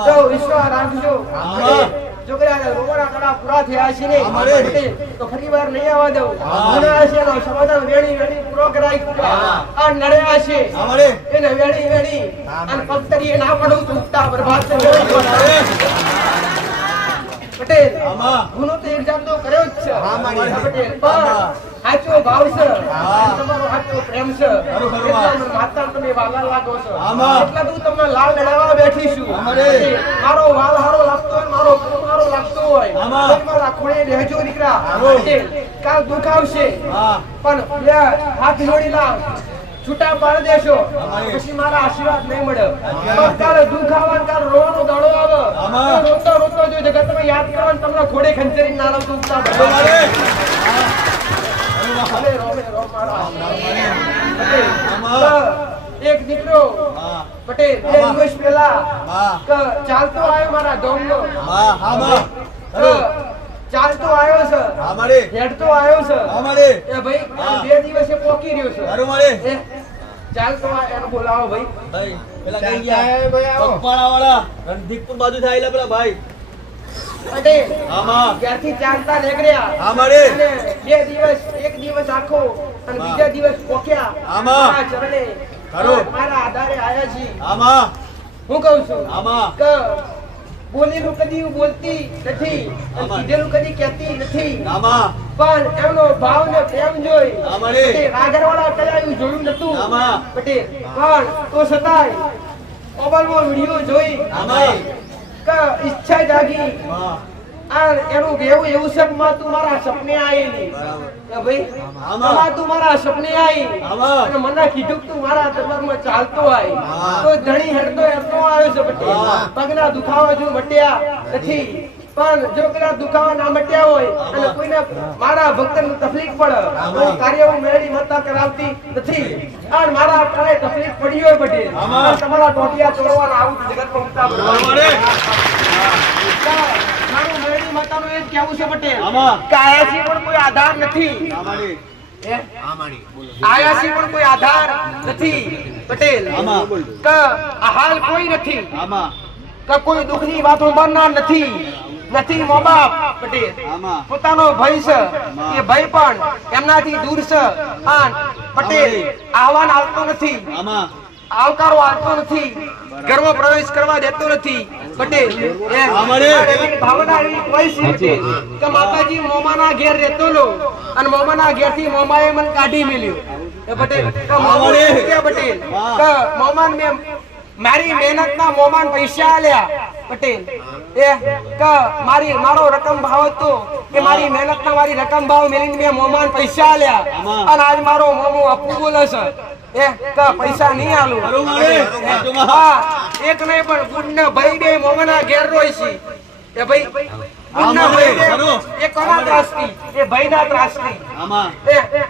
તો વિશ્વાસ રાખજો છોકરાના રોવાના કડા પૂરા થયા છે ને તો ફરી વાર નહીં આવવા દઉં ગુના છે નો સમાધાન વેણી પૂરો કરાય આ નડ્યા છે એને વેણી અને પત્તરીએ ના પડું તો ઉત્તા બરબાદ પટેલ ગુનો તો એક જાતનો કર્યો જ છે પટેલ પણ સાચો ભાવ છે તમારો સાચો પ્રેમ છે માતા તમે વાલા લાગો છો એટલે હું તમને લાલ લડાવવા બેઠી છું મારો વાલ હારો લાગતો હોય મારો પ્રેમ હારો લાગતો હોય મારા ખોળે રહેજો દીકરા કાલ દુઃખ આવશે પણ બે હાથ જોડી લાવ છૂટા પાડી દેશો પછી મારા આશીર્વાદ નહીં મળે કાલે દુઃખ આવે કાલે રોવાનો દાડો આવે રોતો રોતો જો જગતમાં યાદ કરો તમને ખોડે ખંચરી ના લાવ તું એક દીકરો પટેલ બે દિવસ પહેલા ચાલતો આવ્યો મારા ગામનો ચાલતો આવ્યો છે હેડતો આવ્યો છે એ ભાઈ બે દિવસે પોકી રહ્યો છે ચાલતો એને બોલાવો ભાઈ પેલા કઈ ગયા પગપાળા વાળા રણધીકપુર બાજુ થાયલા પેલા ભાઈ પટેલ ત્યારથી ચાલતા નીકળ્યા એક દિવસ આખો અને બીજા દિવસ પોક્યા મારા ચરણે મારા આધારે આયા છી હું કહું છું કે બોલેલું કદી બોલતી નથી કીધેલું કદી કહેતી નથી પણ એમનો ભાવ ને પ્રેમ જોઈ રાગરવાળા કલાયું જોયું નતું પટેલ પણ તો છતાંય મોબાઈલમાં વિડીયો જોઈ કે ઈચ્છા જાગી એનું કેવું એવું છે માં તું મારા સપને આયેલી ભાઈ માં તું મારા સપને આઈ અને મને કીધું તું મારા દરબારમાં ચાલતો આઈ તો ધણી હેડતો આવ્યો છે પટેલ પગના દુખાવા જો મટ્યા નથી પણ જો પેલા દુખાવા ના મટ્યા હોય અને કોઈને મારા ભક્તને તકલીફ પડે તો કાર્ય મેળી માતા કરાવતી નથી અને મારા કાલે તકલીફ પડી હોય પટેલ તમારા ટોટિયા તોડવાના આવું જગતમાં ઉતા મારું મેળી માતાનું એ જ કહેવું છે પટેલ કે આયાસી પણ કોઈ આધાર નથી આયાસી પણ કોઈ આધાર નથી પટેલ કે હાલ કોઈ નથી કે કોઈ દુઃખની વાત સાંભળનાર નથી મા બાપ પટેલ પોતાનો ભય છે એ ભય પણ એમનાથી દૂર છે પટેલ આહવાન આવતો નથી આવકારો આવતો નથી ઘરમાં પ્રવેશ કરવા દેતો નથી પટેલ ભાવના એવી કોઈ છે કે માતાજી મોમાના ઘેર રહેતો લો અને મોમાના ઘેર થી મોમાએ મને કાઢી મેલ્યો પટેલ પટેલ મોમાન મેં મારી મહેનત ના મોમાન પૈસા આલ્યા પટેલ મારો રકમ ભાવ હતો કે મારી મહેનત ના મારી રકમ ભાવ મેળવીને મેં મોમાન પૈસા આલ્યા અને આજ મારો મોમો અપુ બોલે છે પૈસા નહીં આલું એક નહીં પણ ગુણના ભાઈ બે મોમાના ઘેર રોય છે એ ભાઈ ગુણના ભાઈ એ કોના ત્રાસથી એ ભાઈના ત્રાસથી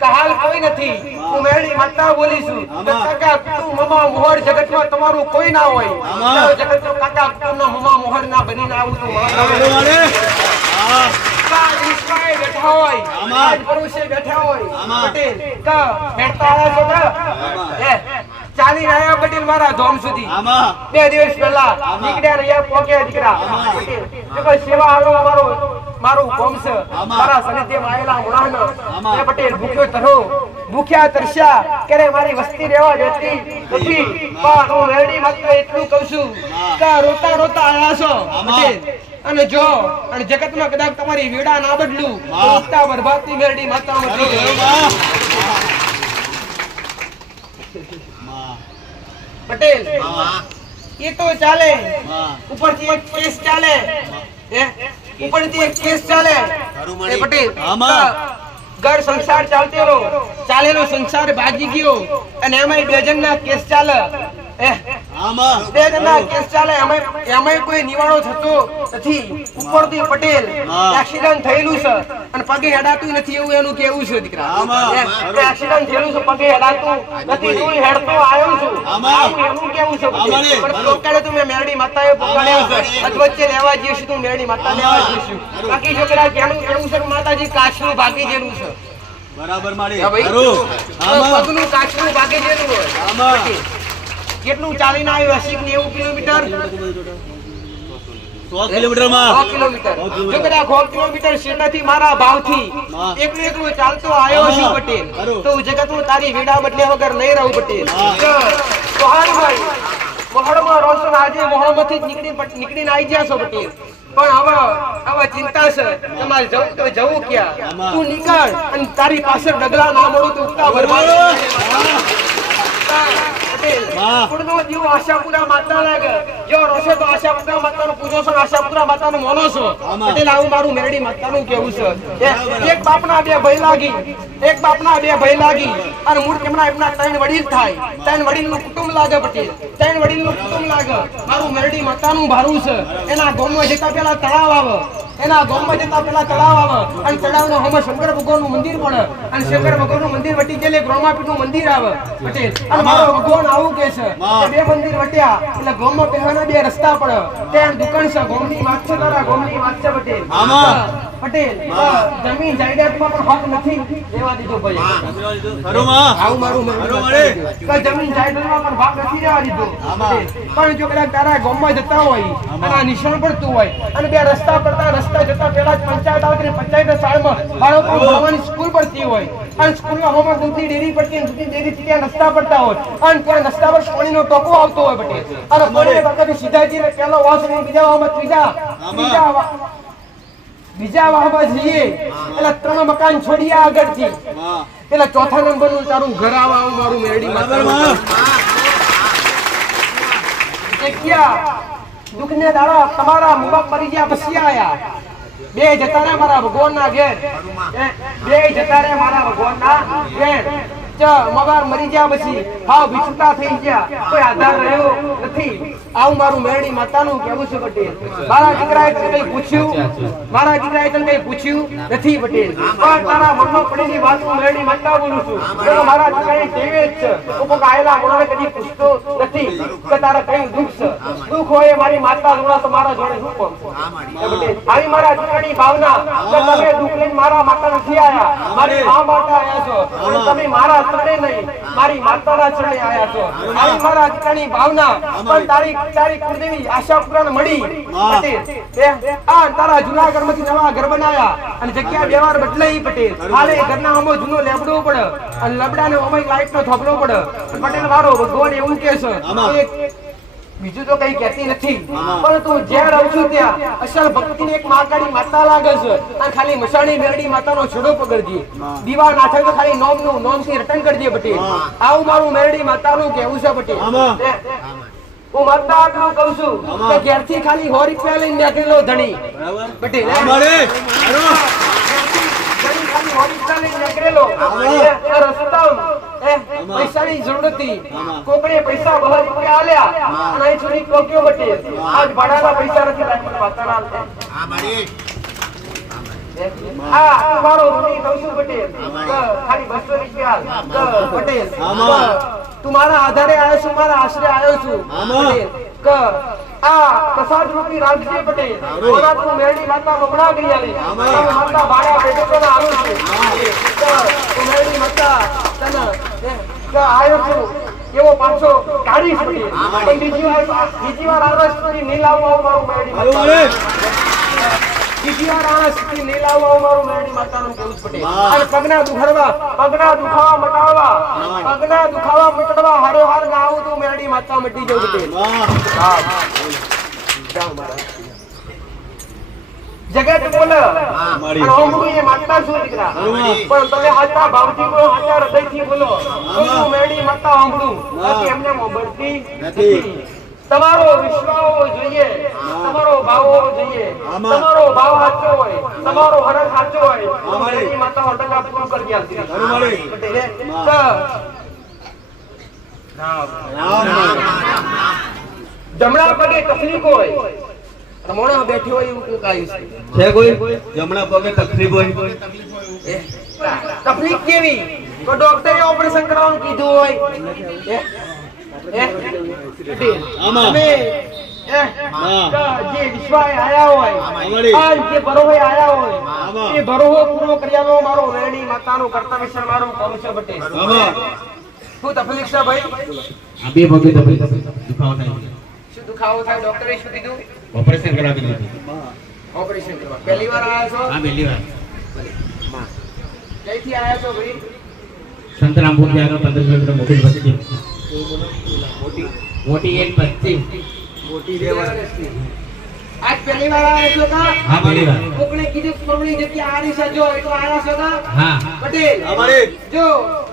હાલ કોઈ નથી હું મેળી માતા બોલીશું કાકા તું મમા મોહર જગતમાં તમારું કોઈ ના હોય જગતનો કાકા કુટુંબનો મમા મોહર ના બનીને આવું તું બેઠા હોય પુરુષે બેઠા હોય પટેલ ચાલી રહ્યા પટેલ મારા ધામ સુધી બે દિવસ પહેલા નીકળ્યા રહ્યા પોક્યા દીકરા સેવા આલો મારું કોમ છે મારા સનિધ્યમાં આવેલા મુળાનો એ પટેલ ભૂખ્યા તરસ્યા કે મારી વસ્તી રહેવા દેતી નથી પણ હું વેડી માત્ર એટલું કહું છું કે રોતા રોતા આયા છો પટેલ અને જો અને જગતમાં કદાચ તમારી વેડા ના બદલું તો ઉત્તા બરબાદની મેરડી માતા પટેલ એ તો ચાલે ઉપરથી એક કેસ ચાલે પટેલ ઘર સંસાર ચાલેલો સંસાર ભાગી ગયો અને એમાં બે જણના કેસ ચાલે કોઈ નિવાડો થતો નથી ઉપરથી પટેલ એક્સિડન્ટ થયેલું છે અને પગે હેડાતું નથી એવું એનું કેવું છે દીકરા એક્સિડન્ટ થયેલું છે પગે હેડાતું નથી હું હેડતો આવ્યો છું એનું કેવું છે પણ પોકાડે તું મેં મેરડી માતાએ પોકાડ્યો છે અધવચ્ચે લેવા જઈશું તું મેરડી માતા લેવા જઈશું બાકી છોકરા કેનું કેવું છે માતાજી કાચનું ભાગી જેલું છે બરાબર મારી પગનું કાચનું ભાગી જેલું હોય કેટલું ચાલીને આવ્યો 80 કે 90 કિલોમીટર 100 કિલોમીટરમાં 100 કિલોમીટર જો કદાચ 100 કિલોમીટર શેતાથી મારા ભાવથી એકલું ચાલતો આવ્યો છું પટેલ તો જગતમાં તારી વેડા બદલે વગર નહીં રહું પટેલ તો હાલભાઈ મોહળમાં રોશન આજે મોહમ્મદથી નીકળીને આવી ગયા છો પટેલ પણ હવે ચિંતા છે તમારે જવું તો જવું ક્યાં તું નીકળ અને તારી પાસે ડગલા ના મળું તો ઉગતા બરબાદ પટેલ કુળનો જીવ આશાપુરા માતા લાગે જો રોશે તો આશાપુરા માતાનો પૂજો છો આશાપુરા માતાનો મોનો છો પટેલ આવું મારું મેરડી માતાનું કેવું છે એક બાપના બે ભય લાગી અને મૂળ કેમના એમના ત્રણ વડીલ થાય ત્રણ વડીલનું કુટુંબ લાગે પટેલ ત્રણ વડીલનું કુટુંબ લાગે મારું મેરડી માતાનું ભારું છે એના ગામમાં જતા પેલા તળાવ આવે અને તળાવનો હમ શંકર ભગવાનનું મંદિર પડે અને શંકર ભગવાનનું મંદિર વટી ગયેલે ગ્રોમાપીઠનું મંદિર આવે પટેલ અને મારો ભગવાન આવું કે છે કે બે મંદિર વટ્યા એટલે ગામમાં પહેવાના બે રસ્તા પડે ત્યાં દુકાન છે ગામની વાત છે તારા ગામની વાત છે પટેલ જમીન જાયદાદમાં પણ હક નથી દેવા દીધો ભાઈ આવું મારું જમીન જાયદાદમાં પણ ભાગ નથી દેવા દીધો પણ જો કદાચ તારા ગામમાં જતા હોય અને આ નિશાન પડતું હોય અને બે રસ્તા પડતા રસ્તા જતા પહેલા જ પંચાયત આવતી પંચાયત શાળામાં બાળકો ભણવાની સ્કૂલ પડતી હોય અને સ્કૂલમાં હોમવર્ક દૂધની ડેરી પડતી દૂધની ડેરી ત્યાં રસ્તા પડતા હોય અને ત્યાં રસ્તા પર પાણીનો ટોકો આવતો હોય પટેલ અને પાણી વખતે સીધા જઈને પહેલો વાસ ને બીજા વાહમાં બીજા વાહમાં જઈએ એટલે 3 મકાન છોડીએ આગળથી એટલે ચોથા નંબરનું તારું ઘર આવું મારું મેરડી માતા દુઃખને દાડા તમારા મુબાક મરી ગયા પછી આયા બે જતા રે મારા ભગવાનના ઘેર મગર મરી ગયા પછી હાવ વિછુટા થઈ ગયા કોઈ આધાર રહ્યો નથી આવું મારું મેરડી માતાનું કહેવું છે પટેલ મારા દીકરાએ તને કઈ પૂછ્યું નથી પટેલ પણ તારા મનમાં પડેલી વાત હું મેરડી માતા બોલું છું તો મારા દીકરાની ટેવે જ છે કોક આયેલા મોણાને કદી પૂછતો નથી કે તારા કઈ દુઃખ છે દુઃખ હોય મારી માતા જોડા તો મારા જોડે શું કોમ પટેલ આવી મારા દીકરાની ભાવના કે તમે દુઃખ લઈને મારા માતા નથી આયા મારી મા માતા આયા છો અને તમે મારા ચરણે નહીં મારી માતાના ચરણે આયા છો આવી મારા દીકરાની ભાવના પણ તારી કુળદેવી આશાપુરાને મળી પટેલ આ તારા જૂનાગઢમાંથી નવા ઘર બનાવ્યા અને જગ્યા વ્યવહાર બદલાઈ પટેલ હાલે ઘરના આમો જૂનો લેબડો પડે અને લબડાને ઓમય લાઈટનો થોબલો પડે પટેલ મારો ભગવાન એવું કહે છે બીજું તો કઈ કહેતી નથી પરંતુ જ્યાં રહું છું ત્યાં અસલ ભક્તિની એક મહાકાળી માતા લાગે છે અને ખાલી મસાણી મેરડી માતાનો છોડો પકડજે દીવા નાથે તો ખાલી નોમથી રિટર્ન કરજે પટેલ આવું મારું મેરડી માતાનું કહેવું છે પટેલ હું માતા આટલું કહું છું કે ઘેરથી ખાલી 100 રૂપિયા લઈને નીકળેલો ધણી પટેલ પૈસાની જરૂર હતી કોકડે પૈસા 2 રૂપિયા આલ્યા અને અહીં સુધી ટોક્યો પટેલ આજ ભાડાના પૈસા નથી રાખવા માતાના મારો રૂડી કહું છું પટેલ ખાલી 200 રૂપિયા પટેલ તું મારા આધારે આવ્યો છું મારા આશરે આવ્યો છું પટેલ આ પ્રસાદ રૂપી રાખજે પટેલ ઓરા તું મેરડી માતા બમણા ગઈ આલી માતા ભાડા બેઠો તો આવું છે તું મેરડી માતા તને આવ્યો છું એવો પાછો કાઢી પટેલ પણ બીજી વાર આરસ કરી નહીં લાવવા મારું મેરડી માતા બીજી વાર આરસ કરી નહીં લાવવા મારું મેરડી માતાનું કહેવું પટેલ અને પગના દુખાવા મટાડવા હારો હાર ના આવું તું મેરડી માતા મટી જવું પટેલ જગત બોલે અને ઓમડી એ માતા શું દીકરા પણ તમે હાચા ભાવથી બોલો હાચા હૃદયથી બોલો હું મેરડી માતા ઓમડું કે એમને મોબરતી નથી તમારો વિશ્વાસ હોવો જોઈએ તમારો ભાવ હોવો જોઈએ તમારો ભાવ સાચો હોય તમારો હરખ સાચો હોય મેરડી માતા અટકા પૂરું કરી ગયા પટેલે જમણા પગે તકલીફ હોય મોણા બેઠી હોય એવું કોક આવ્યું છે કોઈ જમણા પગે તકલીફ હોય તકલીફ કેવી તો ડોક્ટરે ઓપરેશન કરવાનું કીધું હોય જે વિશ્વાસ આયા હોય જે બરોહે આયા હોય એ બરોહો પૂરો કર્યાનો મારો મેરડી માતાનો કર્તવ્ય છે મારું કૌશલ પટેલ શું તકલીફ છે ભાઈ? આ બે પગે દુખાવો થાય છે. શું દુખાવો થાય? ડોક્ટરે શું કીધું? ઓપરેશન કરાવી દીધું. ઓપરેશન કરવા પહેલી વાર આવ્યા છો? હા, પહેલી વાર. ક્યાંથી આવ્યા છો ભાઈ? સંતરામપુરથી આગળ 15 કિલોમીટર મોટી વસ્તી. મોટી એક વસ્તી. આજ પહેલી વાર આવ્યા છો કા? હા, પહેલી વાર. કોકણે કીધું કોકણી જગ્યા આરી છે જો એટલે આવ્યા છો કા? હા. પટેલ અમારે જો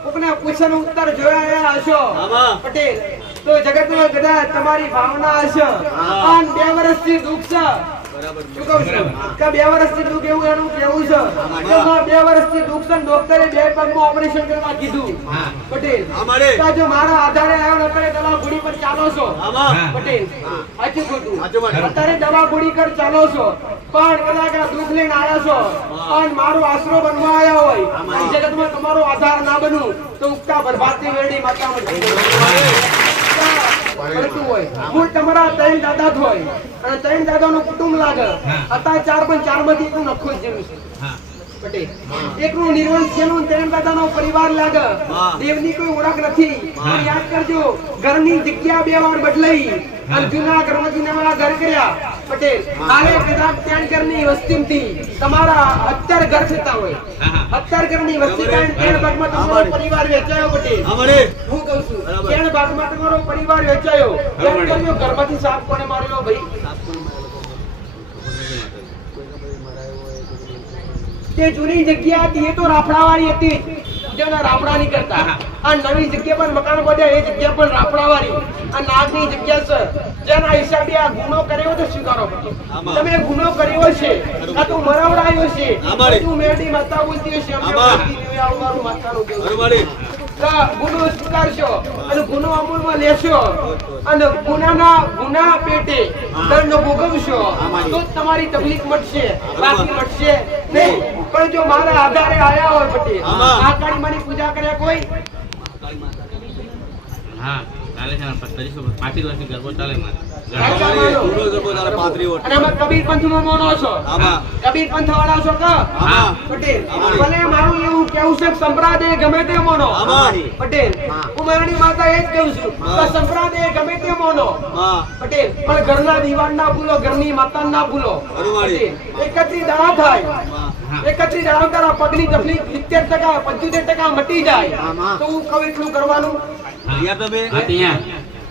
કોકના પૂછવાનો ઉત્તર જોયા હશો આમાં. પટેલ તો જગતમાં કદાચ તમારી ભાવના હશે અને 2 વર્ષથી દુઃખ છે. બરાબર શું કહું છું? કે 2 વર્ષથી દુઃખ એવું એનું કેવું છે એમાં 2 વર્ષથી દુઃખ છે ને ડોક્ટરે 2 પગમાં ઓપરેશન કરવા કીધું. હા. પટેલ અમારે. તો જો મારા આધારે આવ્યો ને અત્યારે દવા ગોળી પર ચાલો છો. આમાં. હા. પટેલ સાચું ખોટું? સાચું વાત. અત્યારે દવા ગોળી કર ચાલો છો પણ કદાચ આ દુઃખ લઈને આવ્યા છો અને મારો આશરો બનવા આવ્યા હોય અને જગતમાં તમારો આધાર ના બનું તો ઉગતા બરબાદની વેડી માતામાં પડતું હોય. હું તમારા 3 દાદા જ હોય અને 3 દાદાનું કુટુંબ લાગે. અત્યારે 4 પણ 4 માંથી એકનું નખો જ જેવું છે. હા. પટેલ એકનું નિર્વંશ જેનું 3 દાદાનો પરિવાર લાગે. દેવની કોઈ ઓળખ નથી. પણ યાદ કરજો ઘરની જગ્યા 2 વાર બદલાઈ અને જૂના ઘરમાંથી નવા ઘર કર્યા. પટેલ હાલે કદાચ 3 ઘરની વસ્તીમાંથી તમારા 17 ઘર થતા હોય. 17 ઘરની વસ્તી કારણે 3 ભાગમાં તમારો પરિવાર વેચાયો. પટેલ અમારે. હું કહું છું 3 ભાગમાં તમારો પરિવાર વેચાયો. યાદ કરજો ઘરમાંથી સાપ કોને માર્યો ભાઈ? તે જૂની જગ્યા હતી એ તો રાફડાવાળી હતી જેના રાફડા નહીં કરતા. આ નવી જગ્યા પર મકાન બાંધ્યા એ જગ્યા પર રાફડાવાળી આ નાગની જગ્યા છે જેના હિસાબે આ ગુનો કર્યો તો સ્વીકારો પડે. તમે ગુનો કર્યો છે આ તો મરાવડાયો છે તું મેડી માતા બોલતી હશે અમને આવવાનું માતાનું કેવું અમારે. ગુનો સ્વીકારશો અને ગુનો અમલમાં લેશો અને ગુના પેટે દંડ ભોગવશો તો તમારી તકલીફ મટશે બાકી મટશે નહીં. પણ જો મારા આધારે આયા હોય પટેલ આ કાળી માની પૂજા કર્યા કોઈ? હા, ચાલે છે ને 35 વર્ષની ગરબો ચાલે મારે. અને અમે કબીર પંથમાં માનો છો? કબીર પંથ વાળા છો કે? હા. પટેલ ભલે મારું એવું કેવું છે કે સંપ્રદાય ગમે તે માનો. પટેલ હું મારી માતા એ જ કહું છું કે સંપ્રદાય ગમે તે માનો. પટેલ પણ ઘરના દીવાન ના ભૂલો ઘરની માતા ના ભૂલો. પટેલ 31 દાડા થાય 31 દાડા તારા પગની તકલીફ 70% 75% મટી જાય તો હું કહું એટલું કરવાનું. યાર તમે. હા, ત્યાં.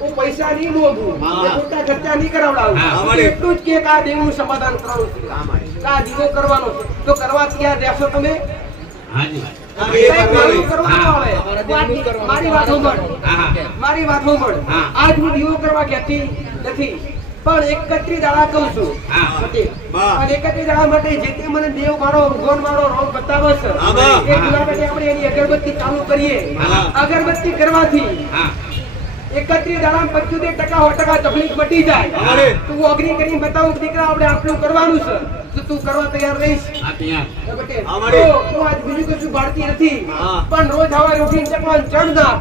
હું પૈસા નહીં મોગું ખોટા ખર્ચા નહીં કરાવડાવું એટલું જ કે આ દેવનું સમાધાન કરવાનું છે. આ દીવો કરવાનો છે તો કરવા તૈયાર રહેશો તમે? હાજી. સાહેબ, મારું કરવાનું આવે. મારી વાત સાંભળ. મારી વાત સાંભળ. આજ હું દીવો કરવા કહેતી નથી પણ 31 દાડા કહું છું. પટેલ અને 31 દાડા માટે જે તે મને દેવ મારો ભગવાન મારો રોગ બતાવે છે એ જુના માટે આપણે એની અગરબત્તી ચાલુ કરીએ. અગરબત્તી કરવાથી 31 દાડા 75% તકલીફ મટી જાય. તું અગ્નિ કરીને બતાવું દીકરા આપણે આટલું કરવાનું છે તો તું કરવા તૈયાર રહીશ? હા, ત્યાં. પટેલ તો તું આજ બીજું કશું બાળતી નથી પણ રોજ સવારે ઉઠીને ચકવાન ચણ નાખ.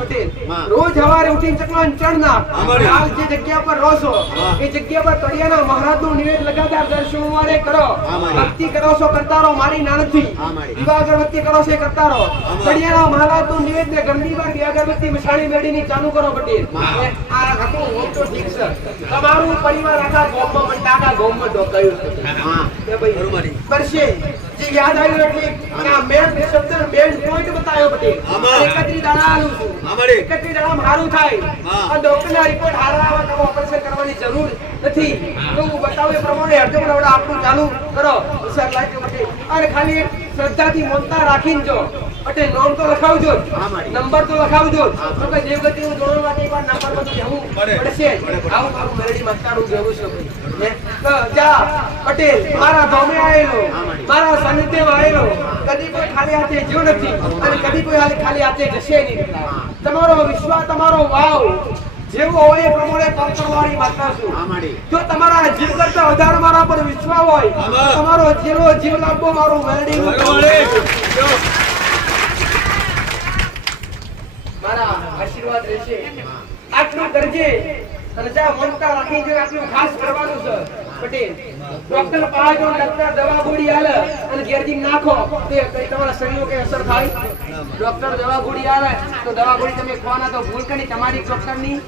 પટેલ રોજ સવારે ઉઠીને ચકવાન ચણ નાખ. હાલ જે જગ્યા પર રહો છો એ જગ્યા પર તળિયાના મહારાજનું નિવેદ લગાતાર દર સોમવારે કરો. ભક્તિ કરો છો કરતા રહો મારી ના નથી. દીવા અગરબત્તી કરો છો એ કરતા રહો. તળિયાના મહારાજનું નિવેદ ને ગંદી વાર અગરબત્તી મસાણી મેળીની ચાલુ કરો. પટેલ આ હતું હોમ તો ઠીક છે તમારું પરિવાર આખા ગામમાં મને આખા ગામમાં ડોકાયું છે. કે ભાઈ બરશે જે યાદ આવ્યું એટલે આ મેન શબ્દ મેન પોઈન્ટ બતાવ્યો. પટેલ 31 દાડા આલું છું 31 દાડા મારું થાય અને ડોક્ટરના રિપોર્ટ હારા આવે તો ઓપરેશન કરવાની જરૂર નથી તો હું બતાવું એ પ્રમાણે હરજો પણ આપણું ચાલુ કરો સર લાગ્યો. પટેલ અને ખાલી શ્રદ્ધાથી મોનતા રાખીને જો પટેલ નોમ તો લખાવજો નંબર તો લખાવજો તો કે દેવગતિ હું જોડવા માટે એકવાર નંબર માં જવું પડશે. આવું મારું મેરડી મસ્કારું જેવું છે ભાઈ. તો જા પટેલ મારા ગામે આવેલો મારા સાનિધ્યમાં આવેલો કદી કોઈ ખાલી હાથે જ્યો નથી અને કદી કોઈ ખાલી હાથે જશે નહીં. તમારો વિશ્વાસ તમારો વાવ જેવો હોય એ પ્રમાણે પંકળવાળી માતા છું. જો તમારા જીવ કરતા વધારે મારા પર વિશ્વાસ હોય તમારો જેવો જીવ લાભો મારું મેરડી મારા આશીર્વાદ રહેશે. આટલું કરજે અને જા મનતા રાખી આટલું ખાસ કરવાનું છે. પટેલ ડોક્ટર પાસે જો ડોક્ટર દવા ગોળી આલે અને ઘેરથી નાખો તે કઈ તમારા શરીરમાં કઈ અસર થાય? ડોક્ટર દવા ગોળી આલે તો દવા ગોળી તમે ખવાના તો ભૂલ કરી તમારી ડોક્ટરની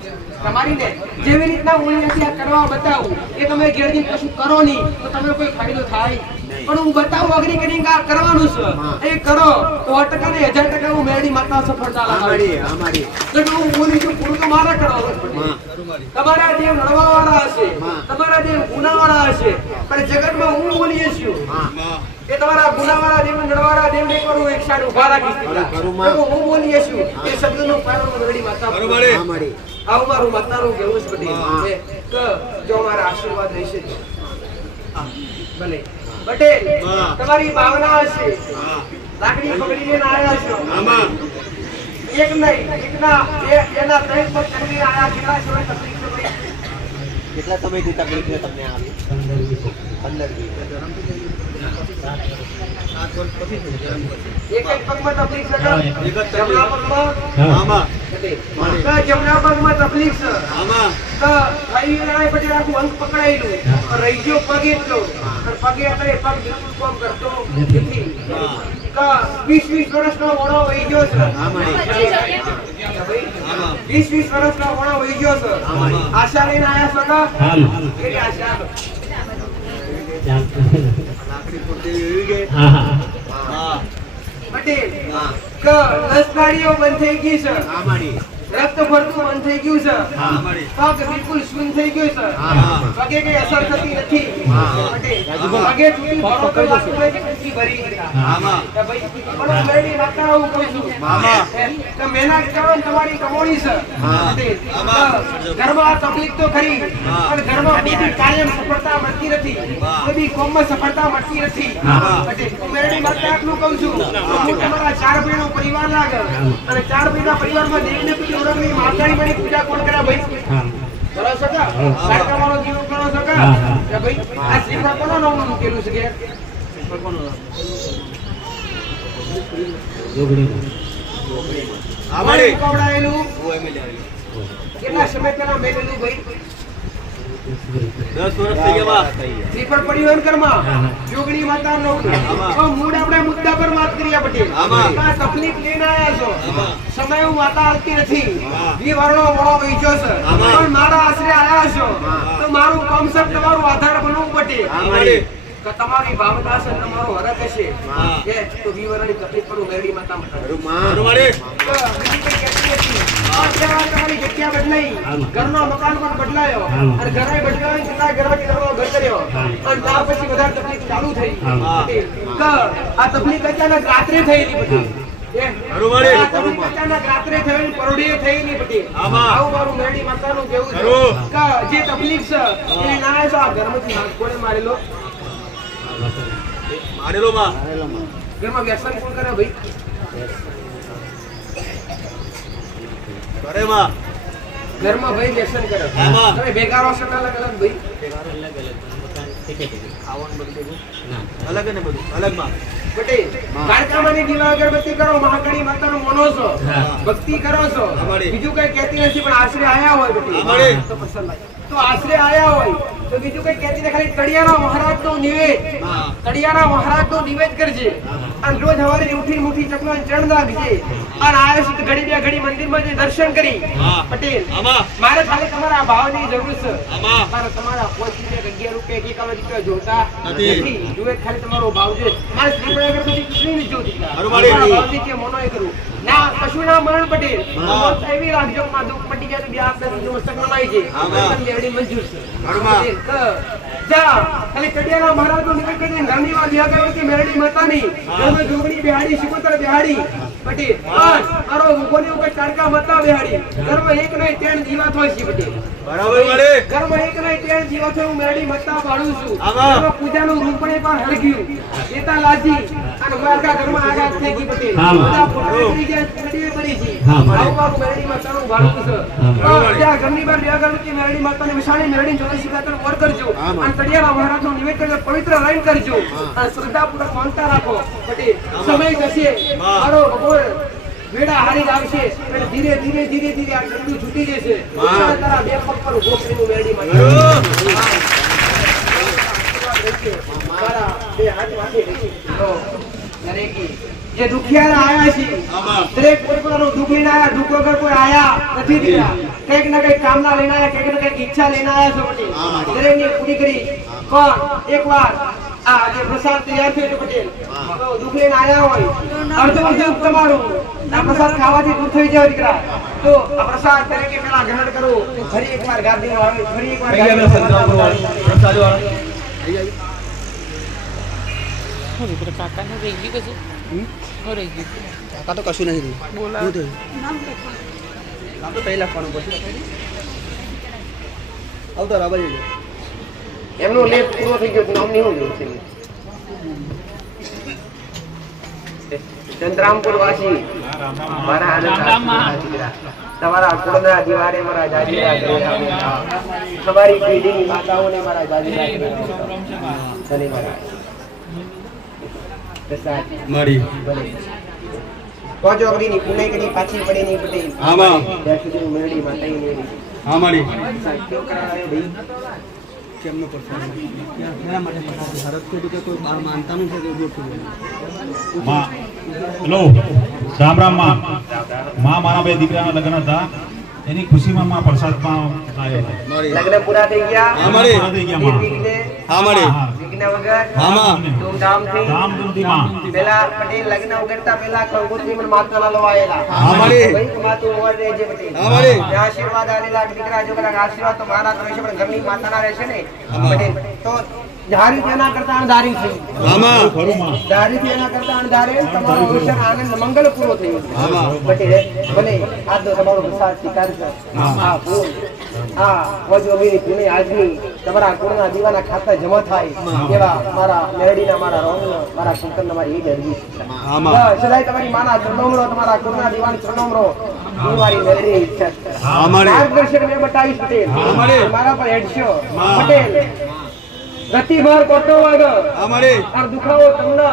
તમારી ને જેવી રીતના હું અહીંયા કરવા બતાવું એ તમે ઘેરથી કશું કરો નહીં તો તમને કોઈ ફાયદો થાય પણ હું બતાવું અગ્નિ કરીને આ કરવાનું છે એ કરો તો 100% ને 1000% હું મેરડી માતા સફળતા લાવવાની અમારી તો હું બોલી છું પૂરું તો મારા કરો તમારા જે નડવાવાળા હશે તમારા જે ગુનાવાળા હશે પણ જગતમાં હું બોલીએ છું એ તમારા ગુનાવાળા દેવ નડવાળા દેવ ને કરું એક સાઈડ ઊભા રાખી હું બોલીએ છું એ શબ્દનું પાલન મેરડી માતા અમારી આવું મારું માતાનું કેવું છે બધી કે જો મારા આશીર્વાદ રહેશે ભલે પટેલ તમારી ભાવના હશે લાકડી પકડીને આવ્યા છો એક નહીં એકના બે એના ત્રણ પગ કરીને આયા કેટલા સમય તકલીફ પડી? કેટલા સમયથી તકલીફ છે તમને આવી? 15 એક જ પગમાં તકલીફ છે જમણા પગમાં જમણા પગમાં તકલીફ છે તો ભાઈ નાય પટેલ આખું અંગ પકડાયેલું રહી ગયો પગ એટલો પગે આપણે પગ બિલકુલ કામ કરતો નથી 20 વર્ષનો મોડો વહી ગયો છે 20 વર્ષનો મોડો વહી ગયો છે આશા લઈને આયા છો કે કેટલી આશા પટેલ કે નસનાળીઓ બંધ થઈ ગઈ છે રક્ત ફરતું બંધ થઈ ગયું છે પગ બિલકુલ શૂન્ય થઈ ગયું છે પગે કઈ અસર થતી નથી પટેલ પગે તૂટી ભરો તો લાગતું નથી કુંચી ભરી ગયા કે ભાઈ પણ મેરડી માતા હું કહું છું કે મહેનત કરો ને તમારી કમાણી છે પટેલ ઘરમાં તકલીફ તો ખરી પણ ઘરમાં બધી કાયમ સફળતા મળતી નથી બધી કોમમાં સફળતા મળતી નથી પટેલ હું મેરડી માતા એટલું કહું છું હું તમારા 4 ભાઈનો પરિવાર લાગે અને 4 ભાઈના પરિવારમાં દેવને ઓરંગની માતાની બની પૂજા કોણ કરે ભાઈ? કરો સકા કારકાવાનો જીવ કરો સકા કે ભાઈ આ શ્રીફળ કોનો નામ મૂકેલું છે કે કોનો જોગડી અમારી કોવડાયેલું કેટલા સમય પહેલા મેલેલું ભાઈ? 10 વર્ષ થઈ ગયા શ્રીફળ પરિવહન કર્મા જોગણી માતાનો મૂળ આપણે મુદ્દા પર વાત કરીએ પટેલ આ તકલીફ લઈને આયા છો સમય હું માતા આવતી નથી 2 વારનો મોળો વહીજો છે પણ મારા આશરે આયા છો તો મારું કોન્સેપ્ટ તમારું આધાર બનવું પટેલ કે તમારી ભાવના છે તમારો હરક હશે કે તો 2 વારની તકલીફ પર મેરડી માતા તમારી જગ્યા બદલાઈ ઘરનો મકાન પણ બદલાયો અને ઘરે બદલાયો કેટલા ઘરમાંથી ઘર કર્યો અને ત્યાર પછી વધારે તકલીફ ચાલુ થઈ આ તકલીફ અચાનક રાત્રે થયેલી બધી અચાનક રાત્રે થયેલી પરોઢીએ થયેલી બધી આવું મારું મેરડી માતાનું કેવું છે કે જે તકલીફ છે એ ના છે આ ઘરમાંથી કોણે મારેલો ઘરમાં વ્યસન કોણ કરે ભાઈ? ઘરમાં ભાઈ વ્યસન કરે તમે ભેગા રહો છો અલગ અલગ ભાઈ અલગ ને બધું અલગમાં પટેલ કારકામાની દીવા અગરબત્તી કરો મહાકાળી માતાનો મનો છો ભક્તિ કરો છો બીજું કઈ કહેતી નથી પણ આશરે આયા હોય પટેલ તો પસંદ લાગે તો આશરે આયા હોય તો બીજું કઈ કહેતી ને ખાલી તળિયાના મહારાજનો નિવેદ કરજે અને રોજ સવારે ઉઠી મુઠી ચકલો ચણ નાખજે અને આયો છે ઘડી બે ઘડી મંદિરમાં જઈ દર્શન કરી પટેલ મારે ખાલી તમારા ભાવની જરૂર છે મારે તમારા 11 રૂપિયા એકાવન રૂપિયા જોતા નથી જુએ ખાલી તમારો ભાવ છે મારે શ્રીફળ અગરબત્તી કુછ નહીં જોતી મારા ભાવથી કે મોનો એ કરું ના કશું ના મરણ પટેલ એવી રાખજો માં દુઃખ મટી જાય તો બે આપને મસ્તક નમાઈ જાય મેરડી મંજૂર છે જા ખાલી કડિયાના મહારાજનો નિવેદ કરીને ઘરની વાત લ્યા કરો કે મેરડી માતાની ઘરમાં જોગણી બેહાડી શિકોતર બેહાડી પટેલ મારો ભૂગોની ઉપર કારકા માતા બેહાડી ઘરમાં એક નહીં 3 દીવા હોય છે પટેલ બરાબર મળે ઘરમાં એક નહીં 3 દીવા હોય હું મેરડી માતા પાડું છું ઘરમાં પૂજાનું રૂપણે પણ હળગ્યું એતા લાજી અને મારા ઘરમાં આગાત થઈ ગઈ પટેલ બધા ફોટોની જે કડીએ પડી છે આવું બાપુ મેરડી માતાનું ભાડું છે ત્યાં ઘરની બહાર લ્યા કરો કે મેરડી માતાની વિશાળી મેરડી ચોરસી ખાતર ઓર કરજો અને કડિયાના મહારાજનો નિવેદ કરીને પવિત્ર લાઈન કરજો અને શ્રદ્ધાપૂર્વક માનતા રાખો પટેલ સમય જશે મારો ભગવાન વેડા હારી આવશે અને ધીરે ધીરે ધીરે ધીરે આ ઠંડુ છૂટી જશે તારા બે પગ પર ઉભો કરીને મેરડી માતા જે દુખિયારા આયા છે દરેક પોતાનું દુઃખ લઈને આયા, દુઃખ વગર કોઈ આયા નથી દીકરા. કંઈક ને કંઈક કામના લઈને આયા, કંઈક ને કંઈક ઈચ્છા લઈને આયા છો પટેલ. દરેકની પૂરી કરી. પણ એકવાર આ જે પ્રસાદ તૈયાર થયો છે પટેલ, તો દુઃખ લઈને આયા હોય અડધો દુઃખ તમારું આ પ્રસાદ ખાવાથી દૂર થઈ જાય દીકરા. તો આ પ્રસાદ તરીકે પેલા ગ્રહણ કરો. ફરી એકવાર ગાદીમાં આવે, ફરી એકવાર કાકા તો કશું નહીં તો પહેલા ફોન પછી આવતો રાબર એમનો લેપ પૂરો થઈ ગયો. નામની શું લેવું છે? ચંદ્રામપુર વાસી મારા તમારા કુળના દિવારે મારા જાજીરા તમારી પેઢીની માતાઓને મારા જાજીરા ધન્યવાદ. પ્રસાદ મળી પહોંચો અગડીની પુણે કરી પાછી પડે નહીં પટેલ. આમાં ત્યાં સુધી મેરડી માતાની મેરડી હા મળી કેવો કરાયો ભાઈ? કેમનો પ્રસાદ એના માટે પ્રસાદ ભારત કોઈ કોઈ બાર માનતા નથી કે ગોઠવું હેલો રામ રામ માં મારા બે દીકરાના લગ્ન હતા એની ખુશીમાં માં પ્રસાદમાં આવ્યો હતો. લગ્ન પૂરા થઈ ગયા. હા મળી થઈ ગયા માં. હા મળી વિઘ્ન વગર આમાં ધૂમધામથી માં પેલા પટેલ લગ્ન ઉગડતા પેલા કંકોત્રી માં માતાના લો આયેલા. હા મળી ભાઈ માતું ઓર રહેજે પટેલ. હા મળી જે આશીર્વાદ આલેલા દીકરા જો કદાચ આશીર્વાદ તો મારા તો રહેશે, પણ ઘરની માતાના રહેશે ને પટેલ. તો ધારી તેના કરતા અણધારી થઈ. આમાં ખરું માં ધારી તેના કરતા અણધારે તમારો અવસર આનંદ મંગલ પૂરો થયો આમાં. પટેલ. ભલે આજ તો તમારો પ્રસાદ સ્વીકાર કર. આ ફૂલ આ વજો મેરી પુણે આજની તમારા કુળના દીવાના ખાતા જમા થાય એવા મારા મેરડીના મારા રોંગના મારા શંકરના મારી એ જ અરજી છે. આમાં સદાય તમારી માના ચરણોમરો, તમારા કુળના દીવાના ચરણોમરો મારી મેરડી ઈચ્છા છે. આમાં માર્ગદર્શન મેં બતાવીશ પટેલ. મારા પર હેડશો પટેલ. ગતિભાર કોટો વાગ આમાં આ દુખાવો તમને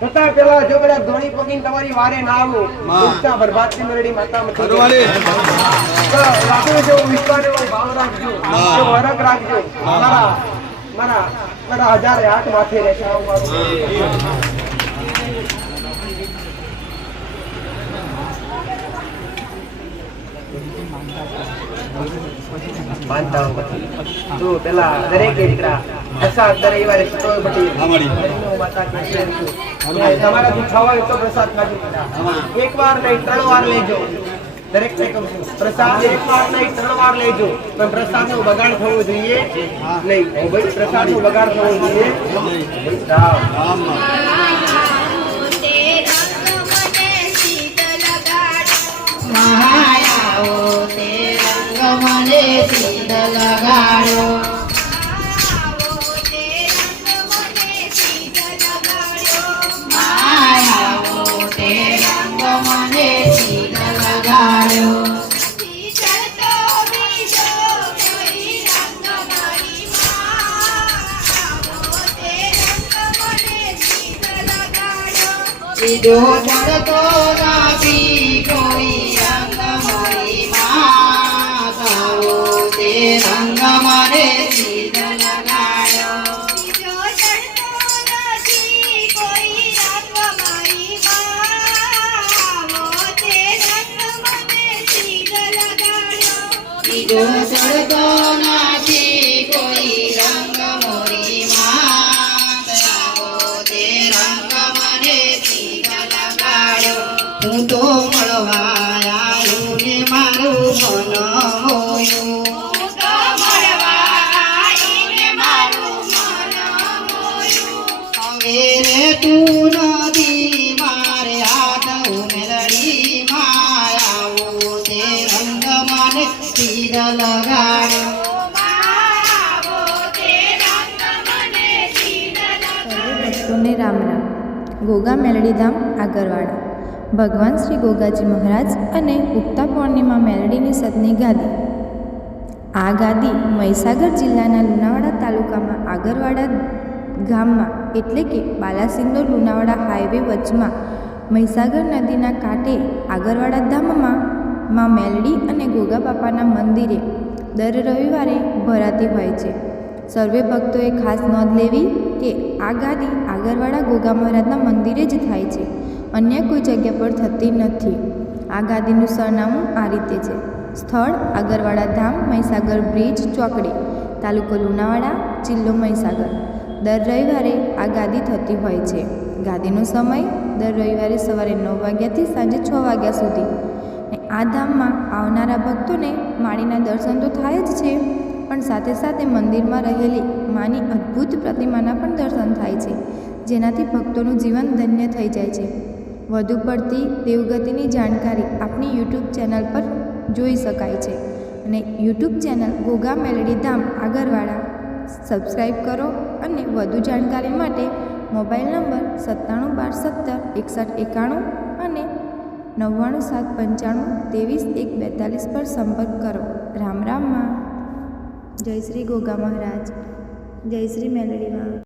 છતાં પેલા જો કદાચ ધોળી પગીને તમારી વારે ના આવું ઉગતા બરબાદની મેરડી માતા મથી રાખો છો. વિશ્વાસ એવો ભાવ રાખજો, એવો હરખ રાખજો. મારા મારા મારા હજારે હાથ માથે રહેશે. આવું મારું માનતા હો પછી જો પેલા દરેક દીકરા પ્રસાદ દર રવિવારે સ્ટોલ બટી માતા કૃષ્ણ તમારા થી ખાવા તો પ્રસાદ ખાજો. એકવાર નહીં 3 વાર લેજો. દરેક ને કહું છું પ્રસાદ એકવાર નહીં 3 વાર લેજો, પણ પ્રસાદનો બગાડ થવો જોઈએ નહીં. ભાઈ પ્રસાદનો બગાડ થવો જોઈએ નહીં. રામ મહાયાઓ તે રંગ મને સીધ લગાડો. માયાઓ તે રંગ મને સીધ લગાડો. બીજો ચડતો નથી કોઈ રંગ મારી માતાઓ તે રંગ મને સીધ લગાડો. બીજો ચડતો નથી કોઈ રંગ મારી માતાઓ તે રંગ મને સીધ લગાડો. બીજો ચડતો નથી કોઈ રંગ મોરી માતાઓ તે રંગ મને સીધ લગાડો. હું તો મળવા આવ્યો ને મારું મન હોયું. હું તો મળવા આવી ને મારું મન હોયું. હવે રે તું નદી મારે હાથ ઉમેરડી માયાઓ તે રંગ મને સીધ લગાડો. ભક્તોને રામ રામ. ગોગા મેલડીધામ આગરવાડા ભગવાન શ્રી ગોગાજી મહારાજ અને ઉગતા પૂર્ણિમા મેલડીની સતની ગાદી. આ ગાદી મહીસાગર જિલ્લાના લુણાવાડા તાલુકામાં આગરવાડા ગામમાં એટલે કે બાલાસિનોર લુણાવાડા હાઈવે વચમાં મહીસાગર નદીના કાંઠે આગરવાડા ધામમાં માં મેલડી અને ગોગા બાપાના મંદિરે દર રવિવારે ભરાતી હોય છે. સર્વે ભક્તોએ ખાસ નોંધ લેવી કે આ ગાદી આગરવાડા ગોગા મહારાજના મંદિરે જ થાય છે. અન્ય કોઈ જગ્યા પર થતી નથી. આ ગાદીનું સરનામું આ રીતે છે: સ્થળ આગરવાડા ધામ, મહીસાગર બ્રિજ ચોકડી, તાલુકો લુણાવાડા, જિલ્લો મહીસાગર. દર રવિવારે આ ગાદી થતી હોય છે. ગાદીનો સમય દર રવિવારે સવારે 9 વાગ્યાથી સાંજે 6 વાગ્યા સુધી. આ ધામમાં આવનારા ભક્તોને માળીના દર્શન તો થાય જ છે, પણ સાથે સાથે મંદિરમાં રહેલી માની અદ્ભુત પ્રતિમાના પણ દર્શન થાય છે, જેનાથી ભક્તોનું જીવન ધન્ય થઈ જાય છે. વધુ પડતી દેવગતિની જાણકારી આપણી યુટ્યુબ ચેનલ પર જોઈ શકાય છે. અને યુટ્યુબ ચેનલ ગોગા મેલડી ધામ આગરવાડા સબસ્ક્રાઈબ કરો. અને વધુ જાણકારી માટે મોબાઈલ નંબર 9712176191 અને 9975523142 પર સંપર્ક કરો. રામ રામ માં. જય શ્રી ગોગા મહારાજ, જય શ્રી મેલડી માં.